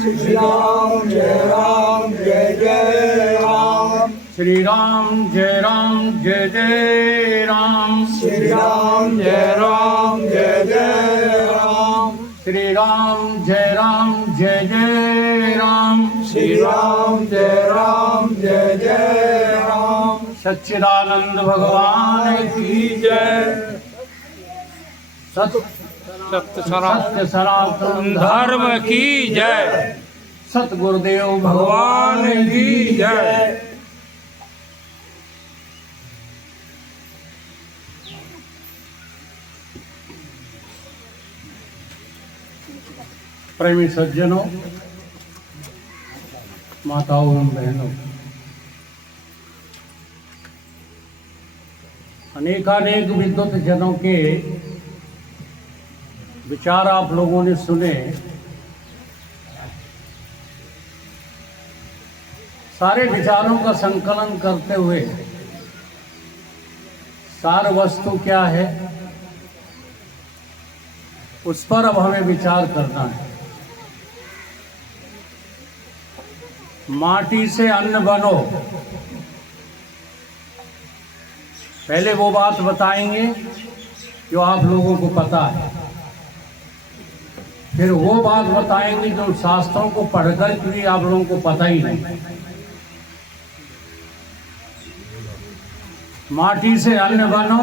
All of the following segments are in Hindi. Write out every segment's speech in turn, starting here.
श्री राम जय राम जय जय राम। श्री राम जय जय राम। श्री राम जय जय राम। श्री राम जय जय राम। श्री राम जय जय राम। सच्चिदानंद भगवान की जय। सत्य सनातन धर्म की जय। सतगुरुदेव भगवान की जय। प्रेमी सज्जनों, माताओं एवं बहनों, अनेकानेक विद्वत जनों के विचार आप लोगों ने सुने। सारे विचारों का संकलन करते हुए सार वस्तु क्या है उस पर अब हमें विचार करना है। माटी से अन्न बनो, पहले वो बात बताएंगे जो आप लोगों को पता है, फिर वो बात बताएंगे जो शास्त्रों को पढ़कर भी आप लोगों को पता ही नहीं। माटी से अन्न बनो,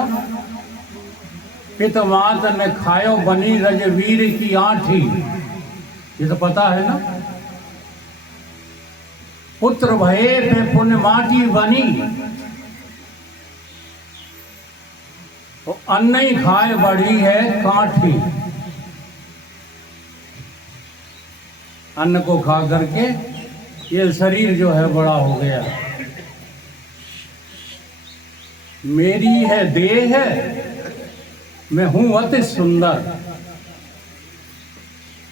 पित मात ने खायो बनी रजवीर की आठी, ये तो पता है ना। पुत्र भये पे पुण्य माटी बनी, तो अन्न ही खाए बढ़ी है काठी। अन्न को खा करके ये शरीर जो है बड़ा हो गया। मेरी है देह है, मैं हूं अति सुंदर।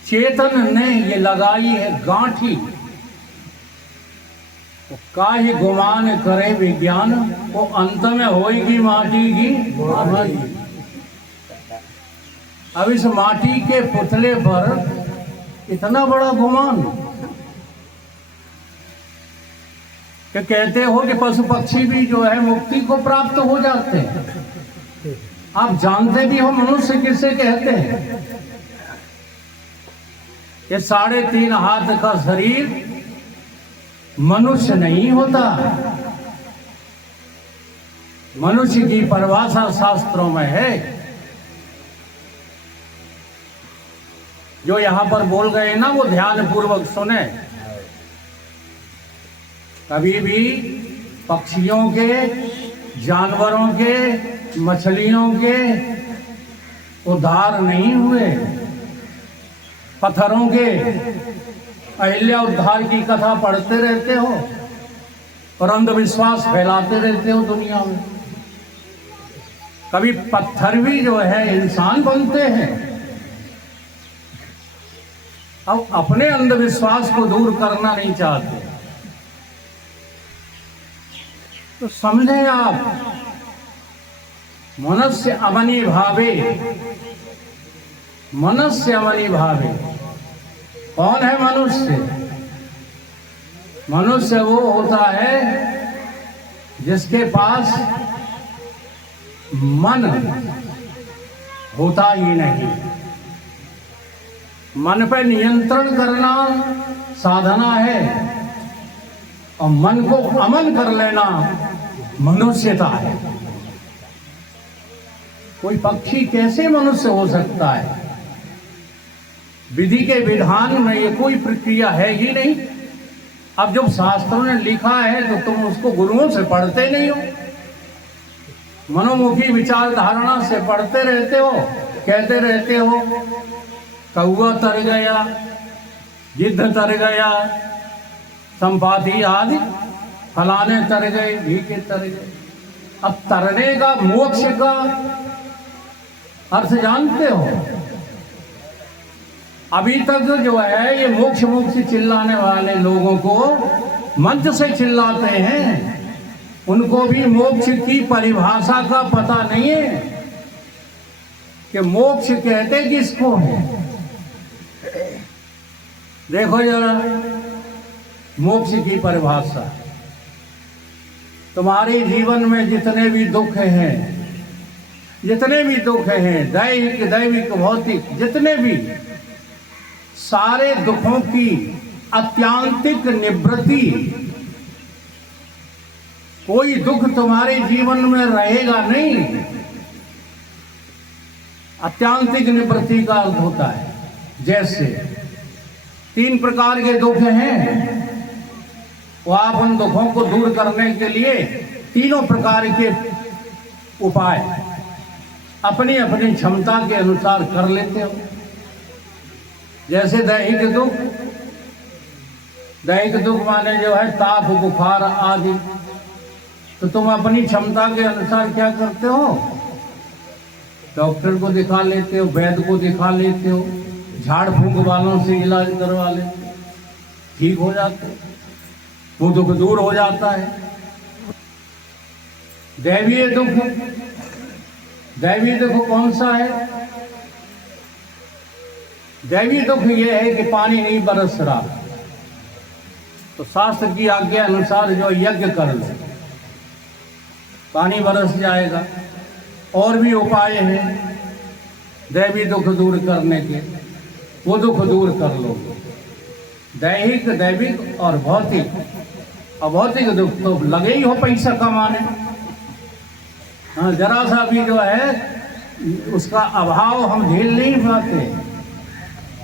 चेतन ने ये लगाई है गांठी, तो काहे गुमान करे विज्ञान, वो अंत में होएगी माटी की माटी। अब इस माटी के पुतले पर इतना बड़ा गुमान कि कहते हो कि पशु पक्षी भी जो है मुक्ति को प्राप्त हो जाते हैं। आप जानते भी हो मनुष्य किसे कहते हैं? ये 3.5 हाथ का शरीर मनुष्य नहीं होता। मनुष्य की परिभाषा शास्त्रों में है। जो यहां पर बोल गए ना वो ध्यान पूर्वक सुने। कभी भी पक्षियों के, जानवरों के, मछलियों के उद्धार नहीं हुए। पत्थरों के अहिल्या उद्धार की कथा पढ़ते रहते हो और अंधविश्वास फैलाते रहते हो दुनिया में। कभी पत्थर भी जो है इंसान बनते हैं। अब अपने अंधविश्वास को दूर करना नहीं चाहते तो समझे आप, मनुष्य अमनि भावे, मनुष्य अमनि भावे। कौन है मनुष्य? मनुष्य वो होता है जिसके पास मन होता ही नहीं। मन पर नियंत्रण करना साधना है और मन को अमन कर लेना मनुष्यता है। कोई पक्षी कैसे मनुष्य हो सकता है? विधि के विधान में ये कोई प्रक्रिया है ही नहीं। अब जब शास्त्रों ने लिखा है तो तुम उसको गुरुओं से पढ़ते नहीं हो, मनोमुखी विचार धारणा से पढ़ते रहते हो, कहते रहते हो कौआ तर गया, गिद्ध तर गया, संपाति आदि फलाने तर गए, भीखे तर गए। अब तरने का, मोक्ष का अर्थ जानते हो? अभी तक जो है ये मोक्ष मोक्ष चिल्लाने वाले लोगों को मंच से चिल्लाते हैं, उनको भी मोक्ष की परिभाषा का पता नहीं है कि मोक्ष कहते किसको है। देखो जरा मोक्ष की परिभाषा। तुम्हारे जीवन में जितने भी दुख हैं, जितने भी दुख हैं, दैहिक दैविक भौतिक, जितने भी सारे दुखों की अत्यांतिक निवृत्ति, कोई दुख तुम्हारे जीवन में रहेगा नहीं। अत्यांतिक निवृत्ति का अर्थ होता है जैसे 3 प्रकार के दुख हैं, वो आप उन दुखों को दूर करने के लिए तीनों प्रकार के उपाय अपनी अपनी क्षमता के अनुसार कर लेते हो। जैसे दैहिक दुख, दैहिक दुख माने जो है ताप बुखार आदि, तो तुम अपनी क्षमता के अनुसार क्या करते हो? डॉक्टर को दिखा लेते हो, वैद्य को दिखा लेते हो, झाड़ फूंक वालों से इलाज करवा लेते हो, ठीक हो जाते हो, वो दुख दूर हो जाता है। दैवीय दुख, दैवीय दुख कौन सा है? दैवीय दुख ये है कि पानी नहीं बरस रहा, तो शास्त्र की आज्ञा अनुसार जो यज्ञ कर ले, पानी बरस जाएगा। और भी उपाय हैं दैवी दुख दूर करने के, वो दुख दूर कर लो। दैहिक दैविक और भौतिक। अभौतिक दुख तो लगे ही हो पैसा कमाने, हाँ जरा सा भी जो है उसका अभाव हम झेल नहीं पाते,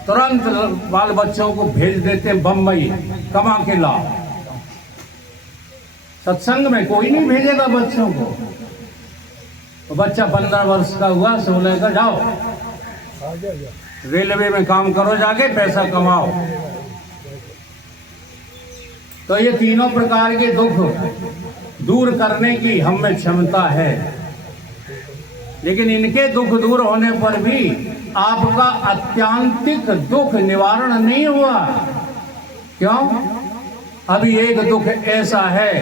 तुरंत बाल बच्चों को भेज देते बम्बई कमा के लाओ। सत्संग में कोई नहीं भेजेगा बच्चों को, तो बच्चा 15 वर्ष का हुआ, 16 का, जाओ रेलवे में काम करो, जाके पैसा कमाओ। तो ये तीनों प्रकार के दुख दूर करने की हम में क्षमता है, लेकिन इनके दुख दूर होने पर भी आपका अत्यांतिक दुख निवारण नहीं हुआ। क्यों? अभी एक दुख ऐसा है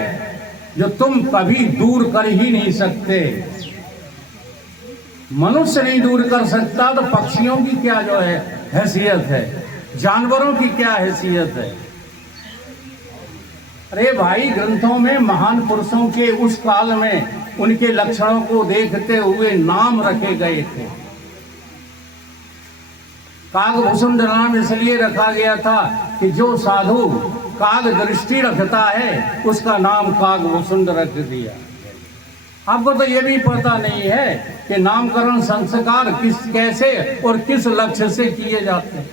जो तुम कभी दूर कर ही नहीं सकते। मनुष्य नहीं दूर कर सकता, तो पक्षियों की क्या जो है हैसियत है, जानवरों की क्या हैसियत है। अरे भाई, ग्रंथों में महान पुरुषों के उस काल में उनके लक्षणों को देखते हुए नाम रखे गए थे। कागभूषुंड नाम इसलिए रखा गया था कि जो साधु काग दृष्टि रखता है उसका नाम कागभूषुंड रख दिया। आपको तो ये भी पता नहीं है कि नामकरण संस्कार किस कैसे और किस लक्ष्य से किए जाते हैं।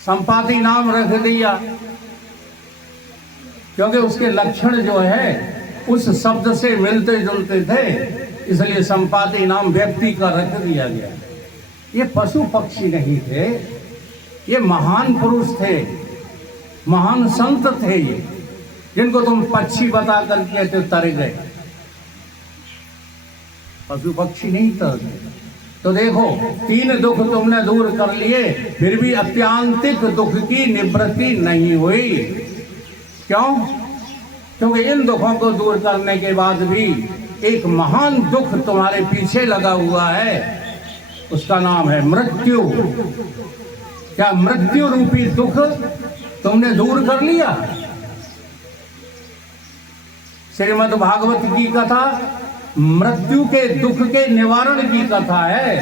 संपाति नाम रख दिया क्योंकि उसके लक्षण जो है उस शब्द से मिलते जुलते थे, इसलिए संपाति नाम व्यक्ति का रख दिया गया। ये पशु पक्षी नहीं थे, ये महान पुरुष थे, महान संत थे ये, जिनको तुम पक्षी बता कर कहते तर गए। पशु पक्षी नहीं तरते। तो देखो, 3 दुख तुमने दूर कर लिए, फिर भी अत्यांतिक दुख की निवृत्ति नहीं हुई। क्यों? क्योंकि इन दुखों को दूर करने के बाद भी एक महान दुख तुम्हारे पीछे लगा हुआ है, उसका नाम है मृत्यु। क्या मृत्यु रूपी दुख तुमने दूर कर लिया? श्रीमद् भागवत की कथा मृत्यु के दुख के निवारण की कथा है।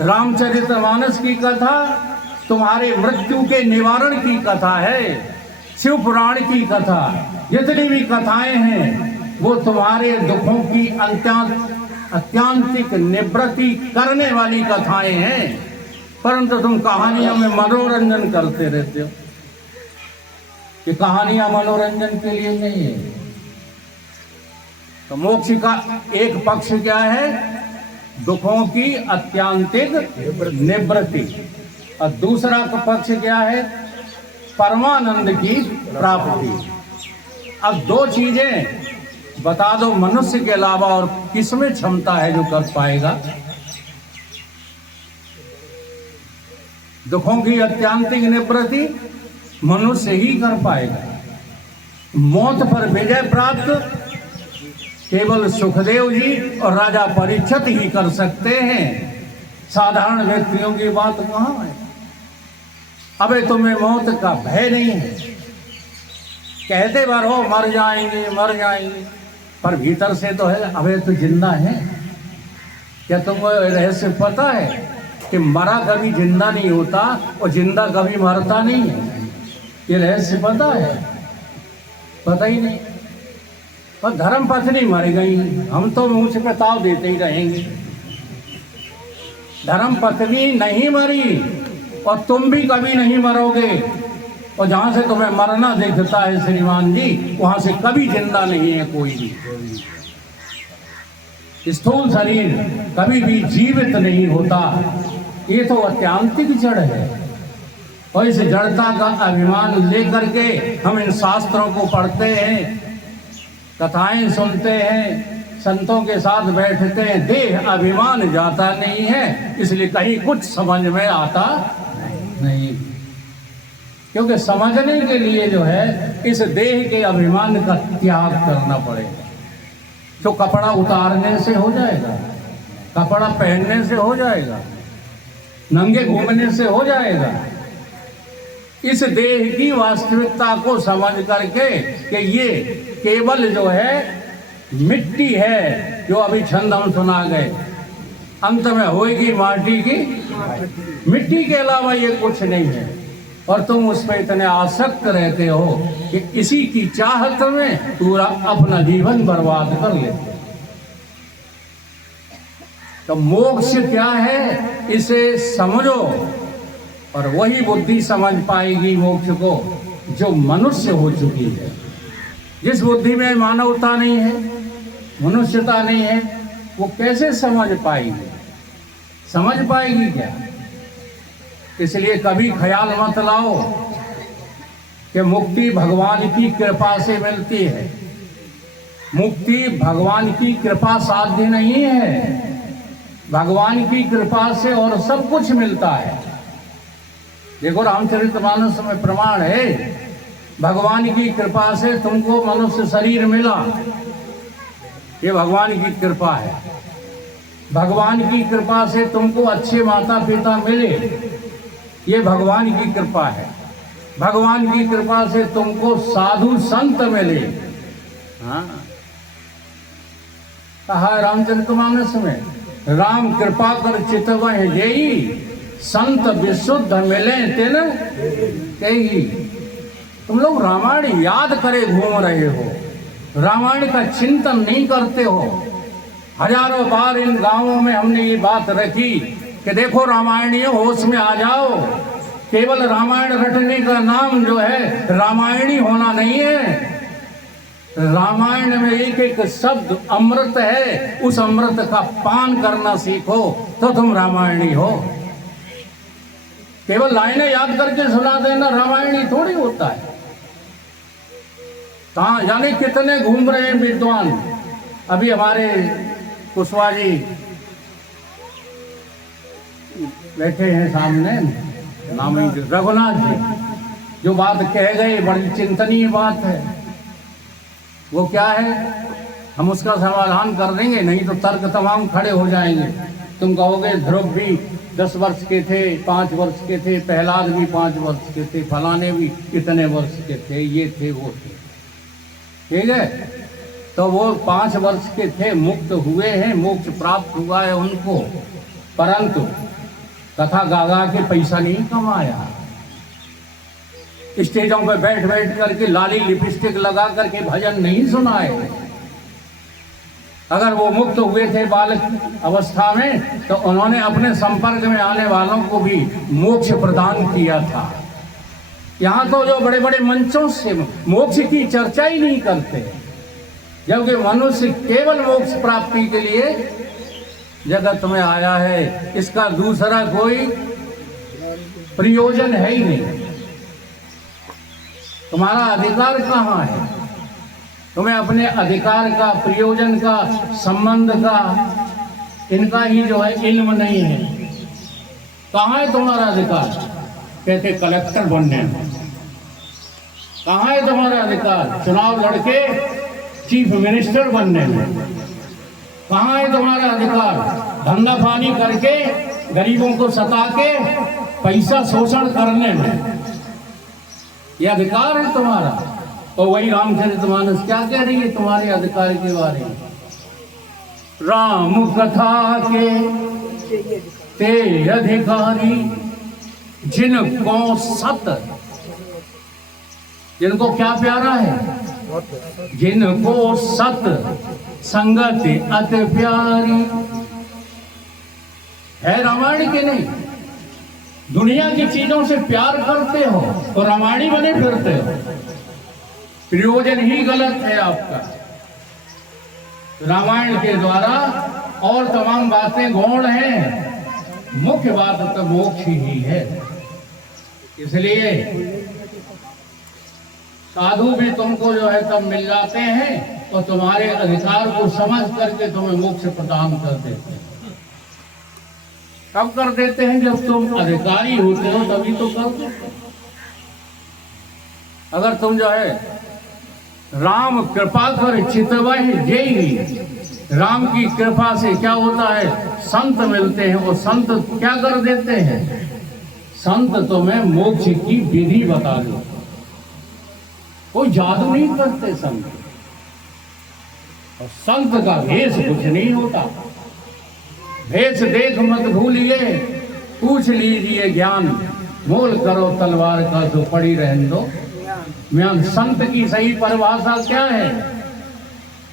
रामचरितमानस की कथा तुम्हारे मृत्यु के निवारण की कथा है। शिव पुराण की कथा, जितनी भी कथाएं हैं वो तुम्हारे दुखों की अत्यांतिक निवृत्ति करने वाली कथाएं हैं, परंतु तुम कहानियों में मनोरंजन करते रहते हो। ये कहानियां मनोरंजन के लिए नहीं है। तो मोक्ष का एक पक्ष क्या है? दुखों की अत्यांतिक निवृत्ति, और दूसरा पक्ष क्या है? परमानंद की प्राप्ति। अब 2 चीजें बता दो, मनुष्य के अलावा और किसमें क्षमता है जो कर पाएगा? दुखों की अत्यांतिक निवृत्ति मनुष्य ही कर पाएगा। मौत पर विजय प्राप्त केवल सुखदेव जी और राजा परीक्षित ही कर सकते हैं। साधारण व्यक्तियों की बात कहाँ है? अबे तुम्हें मौत का भय नहीं है। कहते बार हो मर जाएंगे मर जाएंगे, पर भीतर से तो है अबे तो जिंदा है। क्या तुमको रहस्य पता है कि मरा कभी जिंदा नहीं होता और जिंदा कभी मरता नहीं है? ये रहस्य पता है? पता ही नहीं। और धर्म पत्नी मर गई, हम तो मुंह से ताव देते ही रहेंगे। धर्म पत्नी नहीं मरी और तुम भी कभी नहीं मरोगे। और जहाँ से तुम्हें मरना दिखता है श्रीमान जी, वहाँ से कभी जिंदा नहीं है कोई भी। स्थूल शरीर कभी भी जीवित नहीं होता। ये तो अत्यांतिक जड़ है। और इस जड़ता का अभिमान लेकर के हम इन शास्त्रों को पढ़ते हैं, कथाएं सुनते हैं, संतों के साथ बैठते हैं। देह अभिमान जाता नहीं है, इसलिए कहीं कुछ समझ में आता नहीं। क्योंकि समझने के लिए जो है इस देह के अभिमान का त्याग करना पड़ेगा। तो कपड़ा उतारने से हो जाएगा, कपड़ा पहनने से हो जाएगा, नंगे घूमने से हो जाएगा। इस देह की वास्तविकता को समझ करके कि ये केवल जो है मिट्टी है, जो अभी छंद हम सुना गए, अंत में होएगी माटी की मिट्टी के अलावा ये कुछ नहीं है। और तुम उस पर इतने आसक्त रहते हो कि इसी की चाहत में पूरा अपना जीवन बर्बाद कर लेते। तो मोक्ष क्या है इसे समझो, और वही बुद्धि समझ पाएगी मोक्ष को जो मनुष्य हो चुकी है। जिस बुद्धि में मानवता नहीं है, मनुष्यता नहीं है, वो कैसे समझ पाएगी? समझ पाएगी क्या? इसलिए कभी ख्याल मत लाओ कि मुक्ति भगवान की कृपा से मिलती है। मुक्ति भगवान की कृपा साध्य नहीं है। भगवान की कृपा से और सब कुछ मिलता है। देखो रामचरितमानस में प्रमाण है, भगवान की कृपा से तुमको मनुष्य शरीर मिला, ये भगवान की कृपा है। भगवान की कृपा से तुमको अच्छे माता पिता मिले, ये भगवान की कृपा है। भगवान की कृपा से तुमको साधु संत मिले। हाँ, कहा रामचरितमानस में, राम कृपा कर चितवह जेई, संत विशुद्ध मिले तिन तेही। तुम लोग रामायण याद करे घूम रहे हो, रामायण का चिंतन नहीं करते हो। हजारों बार इन गांवों में हमने ये बात रखी कि देखो रामायणीय होश में आ जाओ। केवल रामायण रटने का नाम जो है रामायणी होना नहीं है। रामायण में एक एक शब्द अमृत है, उस अमृत का पान करना सीखो तो तुम रामायणी हो। केवल लाइनें याद करके सुना देना रामायणी थोड़ी होता है। कहाँ जाने कितने घूम रहे हैं विद्वान। अभी हमारे कुशवाहा जी बैठे हैं सामने, नाम रघुनाथ जी, जो बात कह गए बड़ी चिंतनीय बात है। वो क्या है, हम उसका समाधान कर देंगे, नहीं तो तर्क तमाम खड़े हो जाएंगे। तुम कहोगे ध्रुव भी 10 वर्ष के थे, 5 वर्ष के थे, प्रहलाद भी 5 वर्ष के थे, फलाने भी इतने वर्ष के थे, ये थे वो थे। ठीक है, तो वो 5 वर्ष के थे, मुक्त हुए हैं, मोक्ष प्राप्त हुआ है उनको, परंतु कथा गा गा के पैसा नहीं कमाया। स्टेजों पर बैठ बैठ करके लाली लिपस्टिक लगा करके भजन नहीं सुनाए। अगर वो मुक्त हुए थे बालक अवस्था में, तो उन्होंने अपने संपर्क में आने वालों को भी मोक्ष प्रदान किया था। यहाँ तो जो बड़े बड़े मंचों से मोक्ष की चर्चा ही नहीं करते, जबकि मनुष्य केवल मोक्ष प्राप्ति के लिए जगत में आया है। इसका दूसरा कोई प्रयोजन है ही नहीं। तुम्हारा अधिकार कहाँ है? तुम्हें अपने अधिकार का, प्रयोजन का, संबंध का, इनका ही जो है इल्म नहीं है। कहाँ है तुम्हारा अधिकार? कहते कलेक्टर बनने में। कहाँ है तुम्हारा अधिकार? चुनाव लड़के चीफ मिनिस्टर बनने में। कहाँ है तुम्हारा अधिकार? धंधा पानी करके गरीबों को सता के पैसा शोषण करने में, ये अधिकार है तुम्हारा। और वही रामचरितमानस क्या कह रही है तुम्हारे अधिकार के बारे में? राम कथा के ते अधिकारी जिनको सत, जिनको क्या प्यारा है? जिनको सत संगति अति प्यारी है। रामायण के नहीं, दुनिया की चीजों से प्यार करते हो तो रामायणी बने फिरते हो, प्रयोजन ही गलत है आपका। रामायण के द्वारा और तमाम बातें गौण हैं, मुख्य बात तो मोक्ष ही है। इसलिए साधु भी तुमको जो है तब मिल जाते हैं और तुम्हारे अधिकार को समझ करके तुम्हें मोक्ष प्रदान कर देते हैं। कब कर देते हैं? जब तुम अधिकारी होते हो तभी तो कर देते। अगर तुम जो है राम कृपा कर चितवहि जेहि, राम की कृपा से क्या होता है? संत मिलते हैं। और संत क्या कर देते हैं? संत तुम्हें मोक्ष की विधि बता दो। कोई जादू नहीं करते संत, और संत का भेष कुछ नहीं होता। भेष देख मत भूलिए, पूछ लीजिए ज्ञान, मोल करो तलवार का तो पड़ी रहने दो म्यान। संत की सही परिभाषा क्या है?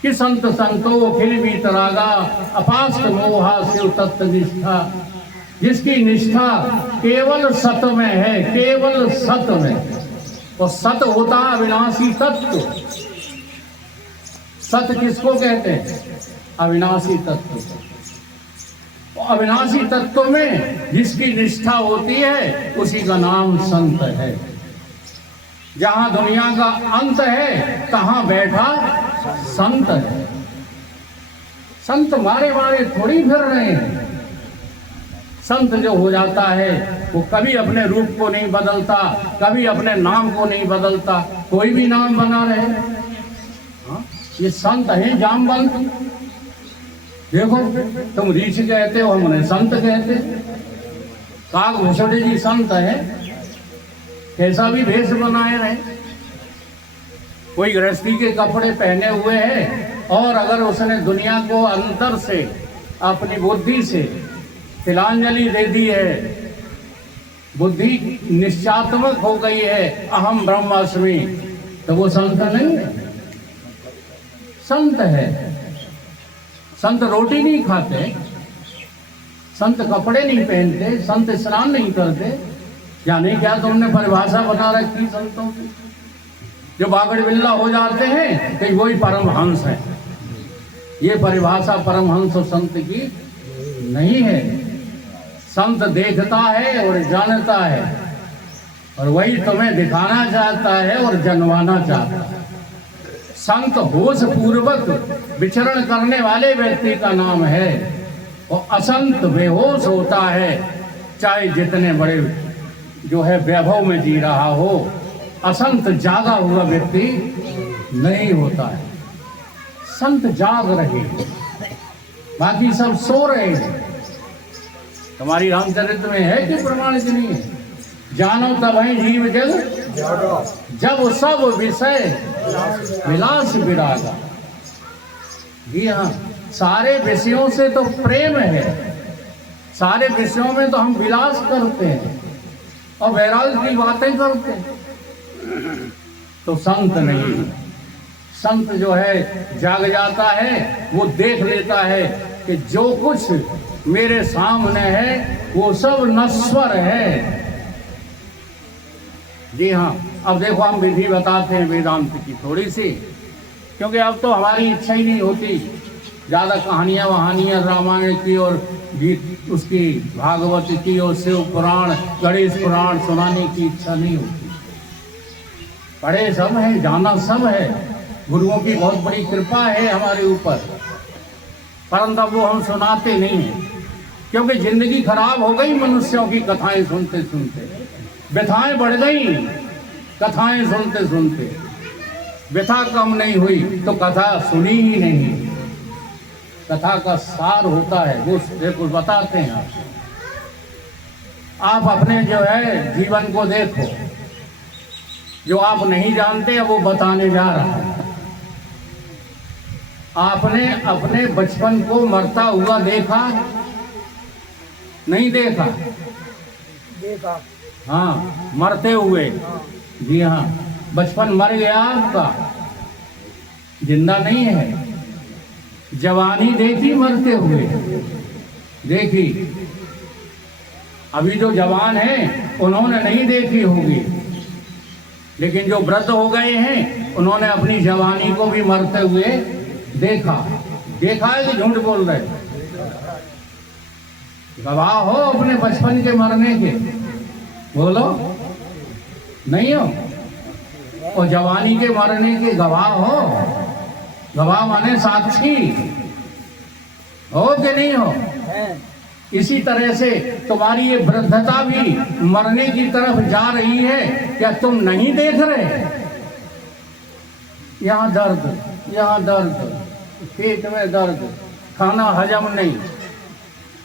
कि संत संतो खिल भी तरागा, अपास्त मोहा शिव तत्व निष्ठा, जिसकी निष्ठा केवल सत में है, केवल सत में। और सत होता अविनाशी तत्व। सत किसको कहते हैं? अविनाशी तत्व। अविनाशी तत्व में जिसकी निष्ठा होती है उसी का नाम संत है। जहां दुनिया का अंत है तहां बैठा संत है। संत मारे मारे थोड़ी फिर रहे हैं। संत जो हो जाता है वो कभी अपने रूप को नहीं बदलता, कभी अपने नाम को नहीं बदलता, कोई भी नाम बना रहे। हाँ? ये संत है जामवंत। देखो तुम ऋषि कहते हो, हम उन्हें संत कहते। काकभूषण जी संत है, कैसा भी भेष बनाए रहे। कोई गृहस्थी के कपड़े पहने हुए हैं और अगर उसने दुनिया को अंदर से अपनी बुद्धि से तिलांजलि दे दी है, बुद्धि निश्चयात्मक हो गई है, अहम ब्रह्मास्मि, तो वो संत नहीं है। संत है। संत रोटी नहीं खाते, संत कपड़े नहीं पहनते, संत स्नान नहीं करते। यानी क्या तुमने परिभाषा बना रखी संतों की? जो बागड़ बिल्ला हो जाते हैं तो वही परमहंस है। ये परिभाषा परमहंस और संत की नहीं है। संत देखता है और जानता है, और वही तुम्हें दिखाना चाहता है और जनवाना चाहता है। संत होश पूर्वक विचरण करने वाले व्यक्ति का नाम है, और असंत बेहोश होता है, चाहे जितने बड़े जो है वैभव में जी रहा हो। असंत जागा हुआ व्यक्ति नहीं होता है। संत जाग रहे, बाकी सब सो रहे हैं। तुम्हारी रामचरित में है कि प्रमाण की नहीं है? जानो तब है जीव जग जब सब विषय विलास विरागा। जी हाँ, सारे विषयों से तो प्रेम है, सारे विषयों में तो हम विलास करते हैं और वैराग की बातें करते हैं। तो संत नहीं। संत जो है जाग जाता है, वो देख लेता है कि जो कुछ मेरे सामने है वो सब नश्वर है। जी हाँ, अब देखो हम विधि बताते हैं वेदांत की थोड़ी सी, क्योंकि अब तो हमारी इच्छा ही नहीं होती ज़्यादा कहानियाँ वहानियाँ रामायण की और गीत उसकी भागवत की और शिव पुराण गणेश पुराण सुनाने की इच्छा नहीं होती। पढ़े सब है, जाना सब है, गुरुओं की बहुत बड़ी कृपा है हमारे ऊपर, परंतु वो हम सुनाते नहीं हैं, क्योंकि जिंदगी खराब हो गई मनुष्यों की कथाएं सुनते सुनते। व्यथाएं बढ़ गई कथाएं सुनते सुनते, व्यथा कम नहीं हुई तो कथा सुनी ही नहीं। कथा का सार होता है वो देखो बताते हैं आप। आप अपने जो है जीवन को देखो, जो आप नहीं जानते वो बताने जा रहा है। आपने अपने बचपन को मरता हुआ देखा? नहीं देखा? देखा। हाँ, मरते हुए। जी हाँ, बचपन मर गया आपका, जिंदा नहीं है। जवानी देखी मरते हुए? देखी। अभी जो जवान हैं उन्होंने नहीं देखी होगी, लेकिन जो वृद्ध हो गए हैं उन्होंने अपनी जवानी को भी मरते हुए देखा। देखा है कि झूठ बोल रहे? गवाह हो अपने बचपन के मरने के? बोलो, नहीं हो? और जवानी के मरने के गवाह हो? गवाह माने साक्षी हो कि नहीं हो? इसी तरह से तुम्हारी ये वृद्धता भी मरने की तरफ जा रही है, क्या तुम नहीं देख रहे? यहाँ दर्द, यहाँ दर्द, पेट में दर्द, खाना हजम नहीं,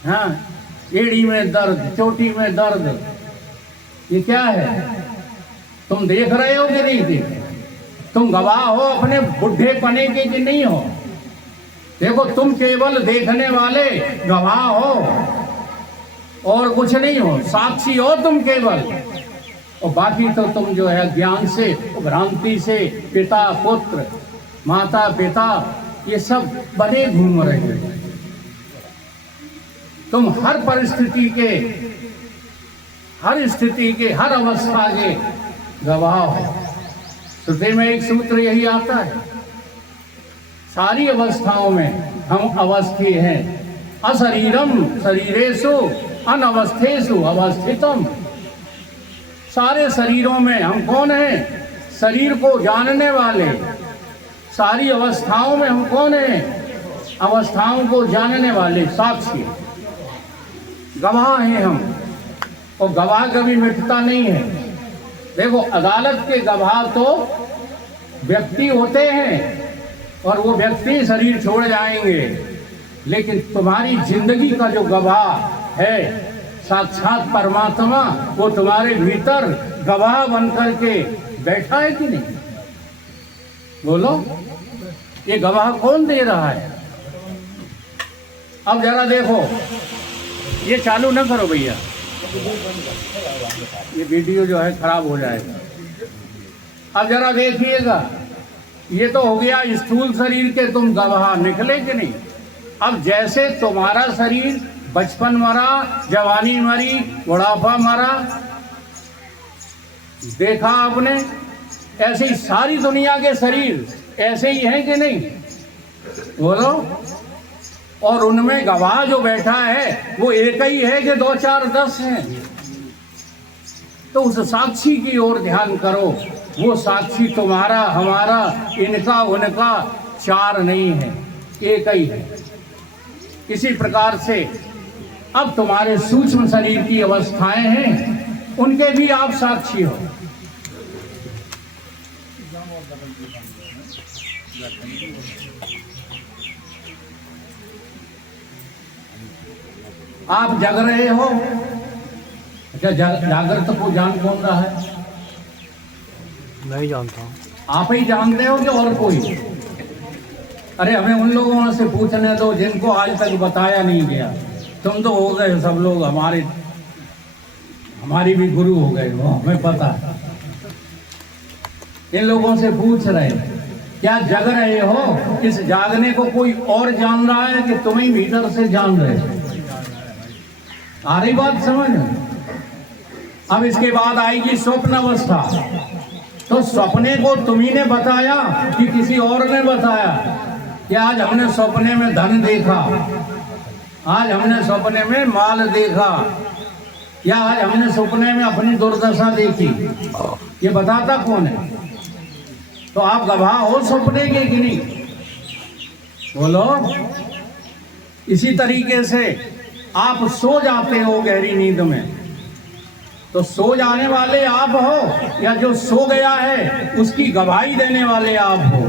हाँ, एड़ी में दर्द, चोटी में दर्द, ये क्या है? तुम देख रहे हो कि नहीं देख? तुम गवाह हो अपने बुढ़े पने के कि नहीं हो? देखो, तुम केवल देखने वाले गवाह हो और कुछ नहीं हो, साक्षी हो तुम केवल। और बाकी तो तुम जो है ज्ञान से, भ्रांति से पिता पुत्र, माता पिता, ये सब बने घूम रहे हो। तुम हर परिस्थिति के, हर स्थिति के, हर अवस्था के गवाह हो। श्रुति में एक सूत्र यही आता है, सारी अवस्थाओं में हम अवस्थी हैं। अशरीरम शरीरेषु अनवस्थेषु अवस्थितम। सारे शरीरों में हम कौन हैं? शरीर को जानने वाले। सारी अवस्थाओं में हम कौन हैं? अवस्थाओं को जानने वाले, साक्षी, गवाह हैं हम। और गवाह कभी मिटता नहीं है। देखो, अदालत के गवाह तो व्यक्ति होते हैं और वो व्यक्ति शरीर छोड़ जाएंगे, लेकिन तुम्हारी जिंदगी का जो गवाह है साक्षात परमात्मा, वो तुम्हारे भीतर गवाह बनकर के बैठा है कि नहीं? बोलो, ये गवाह कौन दे रहा है? अब जरा देखो, ये चालू ना करो भैया, ये वीडियो जो है खराब हो जाएगा। अब जरा देखिएगा, ये तो हो गया स्थूल शरीर के तुम गवाह निकले कि नहीं? अब जैसे तुम्हारा शरीर बचपन मरा, जवानी मरी, बुढ़ापा मरा, देखा आपने, ऐसे ही सारी दुनिया के शरीर ऐसे ही हैं कि नहीं? बोलो। और उनमें गवाह जो बैठा है वो एक ही है कि 2 4 10 हैं? तो उस साक्षी की ओर ध्यान करो। वो साक्षी तुम्हारा, हमारा, इनका, उनका 4 नहीं है, एक ही है। इसी प्रकार से अब तुम्हारे सूक्ष्म शरीर की अवस्थाएं हैं, उनके भी आप साक्षी हो। आप जग रहे हो, क्या जागृत को जान कौन रहा है? नहीं जानता हूँ। आप ही जानते हो कि और कोई? अरे हमें उन लोगों से पूछने दो जिनको आज तक बताया नहीं गया। तुम तो हो गए सब लोग, हमारी भी गुरु हो गए हो, हमें पता है। इन लोगों से पूछ रहे, क्या जग रहे हो? इस जागने को कोई और जान रहा है कि तुम ही भीतर से जान रहे हो? आ रही बात समझ? अब इसके बाद आएगी स्वप्न अवस्था। तो सपने को तुम्ही ने बताया कि किसी और ने बताया? कि आज हमने सपने में धन देखा, आज हमने सपने में माल देखा, या आज हमने सपने में अपनी दुर्दशा देखी, ये बताता कौन है? तो आप गवाह हो सपने के कि नहीं? बोलो। इसी तरीके से आप सो जाते हो गहरी नींद में, तो सो जाने वाले आप हो या जो सो गया है उसकी गवाही देने वाले आप हो?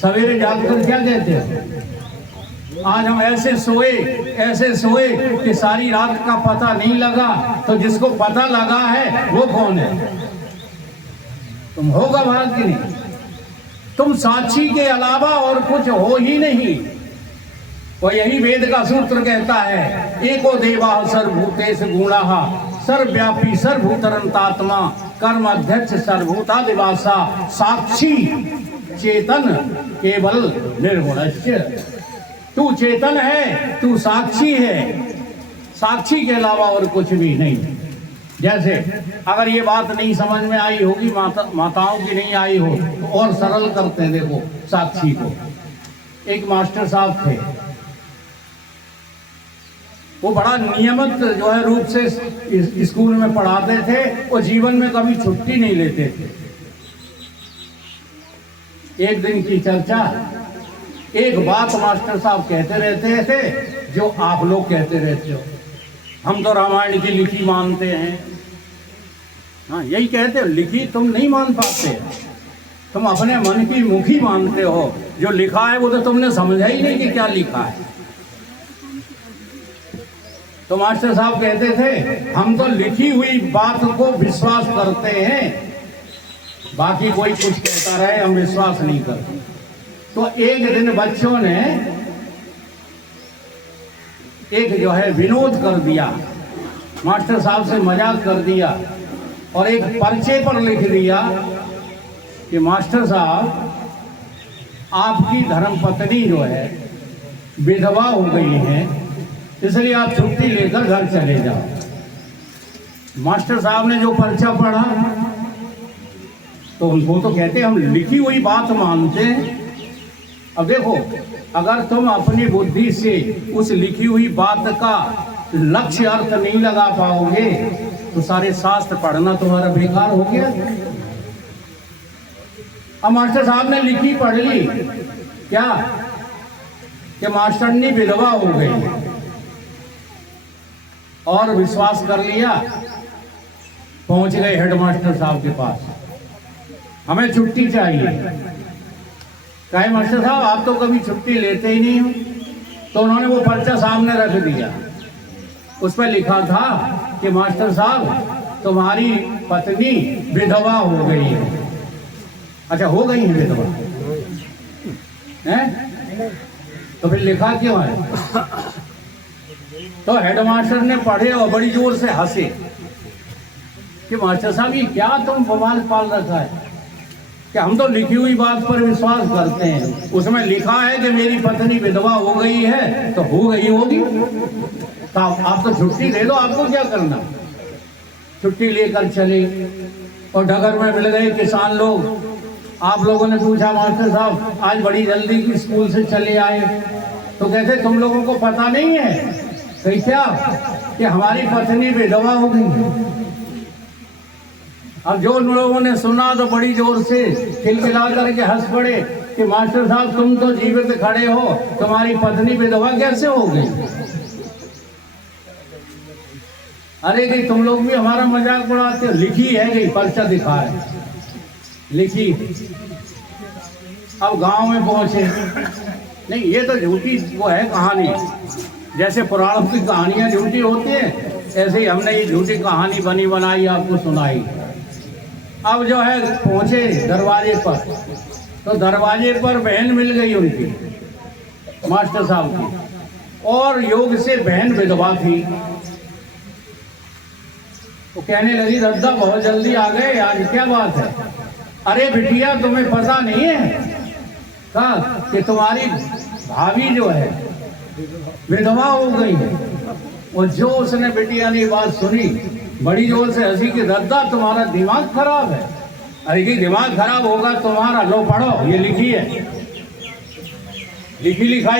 सवेरे जागकर क्या कहते हो? आज हम ऐसे सोए कि सारी रात का पता नहीं लगा। तो जिसको पता लगा है वो कौन है? तुम होगा भारत की नहीं। तुम साक्षी के अलावा और कुछ हो ही नहीं। और यही वेद का सूत्र कहता है, एको देवा सर्वभूतेषु गुणः सर्वव्यापी सर्वभूतरंतात्मा कर्म अध्यक्ष सर्वभूतादिवासा साक्षी चेतन केवल निर्गुणस्य। तू चेतन है, तू साक्षी है, साक्षी के अलावा और कुछ भी नहीं। जैसे अगर ये बात नहीं समझ में आई होगी, माताओं की नहीं आई हो, तो और सरल करते हैं। देखो साक्षी को, एक मास्टर साहब थे, वो बड़ा नियमित जो है रूप से स्कूल में पढ़ाते थे और जीवन में कभी छुट्टी नहीं लेते थे। एक दिन की चर्चा, एक बात मास्टर साहब कहते रहते थे जो आप लोग कहते रहते हो, हम तो रामायण की लिखी मानते हैं। हाँ, यही कहते हो, लिखी तुम नहीं मान पाते, तुम अपने मन की मुखी मानते हो। जो लिखा है वो तो तुमने समझा ही नहीं कि क्या लिखा है। तो मास्टर साहब कहते थे, हम तो लिखी हुई बात को विश्वास करते हैं, बाकी कोई कुछ कहता रहे हम विश्वास नहीं करते। तो एक दिन बच्चों ने एक जो है विनोद कर दिया, मास्टर साहब से मजाक कर दिया और एक पर्चे पर लिख दिया कि मास्टर साहब, आपकी धर्मपत्नी जो है विधवा हो गई है, इसलिए आप छुट्टी लेकर घर चले जाओ। मास्टर साहब ने जो पर्चा पढ़ा तो उनको तो कहते हम लिखी हुई बात मानते हैं। अब देखो, अगर तुम अपनी बुद्धि से उस लिखी हुई बात का लक्ष्य अर्थ नहीं लगा पाओगे तो सारे शास्त्र पढ़ना तुम्हारा बेकार हो गया। अब मास्टर साहब ने लिखी पढ़ ली क्या कि मास्टरनी विधवा हो गई और विश्वास कर लिया। पहुंच गए हेडमास्टर साहब के पास, हमें छुट्टी चाहिए। कहे मास्टर साहब, आप तो कभी छुट्टी लेते ही नहीं हो। तो उन्होंने वो पर्चा सामने रख दिया, उस पर लिखा था कि मास्टर साहब, तुम्हारी पत्नी विधवा हो गई है। अच्छा, हो गई है विधवा हैं? तो फिर लिखा क्यों है? तो हेडमास्टर ने पढ़े और बड़ी जोर से हंसे कि मास्टर साहब, ये क्या तुम बवाल पाल रखा है कि हम तो लिखी हुई बात पर विश्वास करते हैं। उसमें लिखा है कि मेरी पत्नी विधवा हो गई है, तो हो गई होगी, तो आप तो छुट्टी ले लो, आपको क्या करना। छुट्टी लेकर चले और डगर में मिल गए किसान लोग। आप लोगों ने पूछा, मास्टर साहब आज बड़ी जल्दी स्कूल से चले आए, तो कहते तुम लोगों को पता नहीं है कहीं क्या कि हमारी पत्नी विधवा हो गई। अब जो लोगों ने सुना तो बड़ी जोर से खिलखिला करके हंस पड़े कि मास्टर साहब, तुम तो जीवित खड़े हो, तुम्हारी पत्नी विधवा कैसे हो गई? अरे कि तुम लोग भी हमारा मजाक उड़ाते हो। लिखी है कि पर्चा दिखा है, लिखी। अब गांव में पहुंचे, नहीं ये तो झूठी वो है कहानी, जैसे पुराणों की कहानियां झूठी होती हैं, ऐसे ही हमने ये झूठी कहानी बनी बनाई आपको सुनाई। अब जो है पहुंचे दरवाजे पर, तो दरवाजे पर बहन मिल गई उनकी, मास्टर साहब की, और योग से बहन विधवा थी। वो कहने लगी, दादा बहुत जल्दी आ गए, आज क्या बात है? अरे बिटिया, तुम्हें पता नहीं है कहा कि तुम्हारी भाभी जो है विधवा हो गई है। और जो उसने बिटिया ने बात सुनी, बड़ी जोर से हंसी कि दादा तुम्हारा दिमाग खराब है। अरे कि दिमाग खराब होगा तुम्हारा, लो पढ़ो, ये लिखी है, लिखी लिखाई